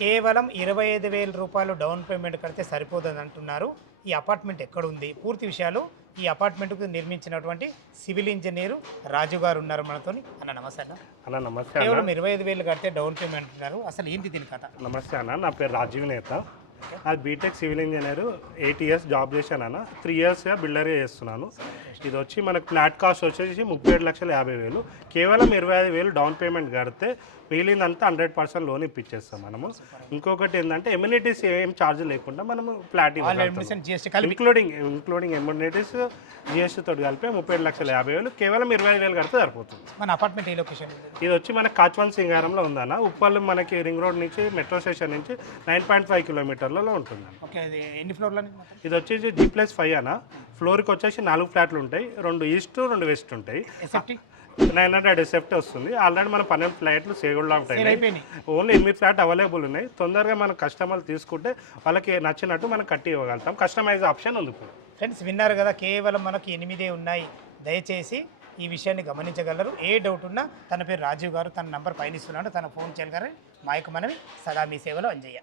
కేవలం 25,000 రూపాయలు down payment కడితే సరిపోదని అంటున్నారు. ఈ అపార్ట్మెంట్ ఎక్కడుంది? పూర్తి విషయాలు ఈ అపార్ట్మెంట్‌కు నిర్మించినటువంటి సివిల్ ఇంజినీరు రాజు గారు ఉన్నారు మనతోని. అన్న నమస్తే అన్న. అన్న నమస్తే అన్న. కేవలం 25,000 కడితే డౌన్ పేమెంట్ అంటున్నారు. అసలు ఏంటి దీని కథ? నమస్తే అన్న, నా పేరు రాజీవ్ నేత. అది B Tech civil engineer 8 years job చేశాను అన్న. 3 ఇయర్స్గా బిల్డర్గా చేస్తున్నాను. ఇది వచ్చి మనకు ఫ్లాట్ కాస్ట్ వచ్చేసి 37,50,000. కేవలం 25,000 డౌన్ పేమెంట్ కడితే మిగిలిందంతా 100% లోన్ ఇప్పించేస్తాం మనము. ఇంకొకటి ఏంటంటే ఎమ్యూనిటీస్ ఏం ఛార్జ్ లేకుండా మనము ఫ్లాట్ ఇంక్లూడింగ్ ఎమ్యూనిటీస్ జిఎస్టీ తోటి కలిపి 37,50,000 కేవలం 25,000 కడితే సరిపోతుంది. మన అపార్ట్మెంట్ ఏ లొకేషన్? ఇది వచ్చి మన కాచ్వన్ సింగారంలో ఉందన్న. ఉప్పల్ మనకి రింగ్ రోడ్ నుంచి మెట్రో స్టేషన్ నుంచి 9.5 కిలోమీటర్లలో ఉంటుంది. ఓకే, అది ఎన్ని ఫ్లోర్లు? ఇది వచ్చేసి G+5 అన్న. ఫ్లోర్కి వచ్చేసి 4 ఫ్లాట్లు ఉంటాయి. 2 ఈస్ట్ 2 వెస్ట్ ఉంటాయి. 900 ఎస్ఎఫ్టీ వస్తుంది. ఆల్రెడీ మన 12 ఫ్లాట్లు సేగుల్లో ఉంటాయి. ఓన్లీ 8 ఫ్లాట్ అవైలబుల్ ఉన్నాయి. తొందరగా మన కస్టమర్లు తీసుకుంటే వాళ్ళకి నచ్చినట్టు మనం కట్టి ఇవ్వగలుగుతాం. కస్టమైజ్ ఆప్షన్ ఉంది. ఫ్రెండ్స్ విన్నారు కదా, కేవలం మనకు 8 ఉన్నాయి. దయచేసి ఈ విషయాన్ని గమనించగలరు. ఏ డౌట్ ఉన్నా తన పేరు రాజీవ్ గారు, తన నంబర్ పైన ఇస్తున్నాడు, తన ఫోన్ చేయగలరు. మా యొక్క మనవి సదా మీ సేవలో అంజయ్య.